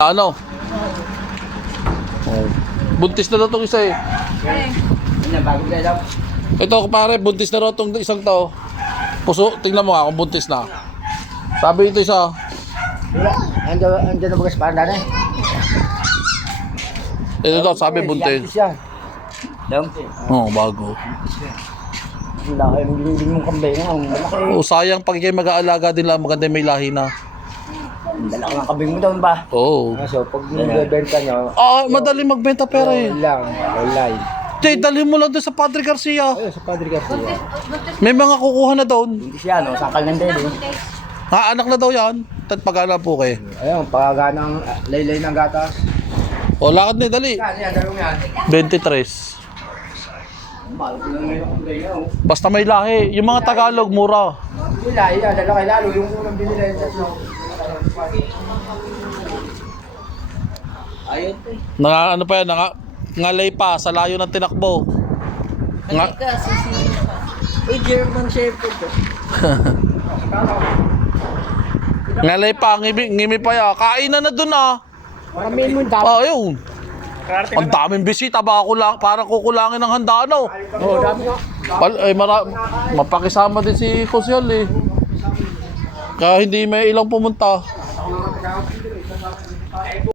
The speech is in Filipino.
Ano? Oh. Buntis na daw itong isa eh. Ito pare, buntis na daw itong isang tao. Puso, tingnan mo nga kung buntis na. Sabi ito isa. Andiyan na bagas panda na eh. Ito daw, sabi buntis. Oo, bago. Ang laki ng dingding mong kambay nga. Oh, sayang pag kayo mag-aalaga din lang, maganda may lahi na. Dala ko ng kambing mo doon ba? Oo. So pag nabibenta nyo, Madali magbenta pera eh. lang, online. Jay, dalhin mo lang doon sa Padre Garcia. Ayun, sa Padre Garcia. May mga kukuha na doon. Hindi siya, no? Sangkal ng dede. Ha, anak na daw yan. Pagana po kayo. Ayun, pagagana ng laylay ng gatas. O, lakad na, dali. Yan, dalawang yan. 23. Mahal ko lang ngayon kung ganyan. Basta may lahi. Yung mga Tagalog, mura. Yan, dalawa kay lalo. Yung unang binila yung tatlo. Ayun, Ano pa yan, ngalay pa sa layo ng tinakbo. Nga, German Shepherd. ngalay pa, ngimi pa yan. Kainan na dun ah. Maramihin mo yung dapat. Ayun. Ang daming bisita, parang kukulangin ng handaan oh. Oo, dami nga. Mapakisama din si Kusyal eh. Kaya hindi may ilang pumunta.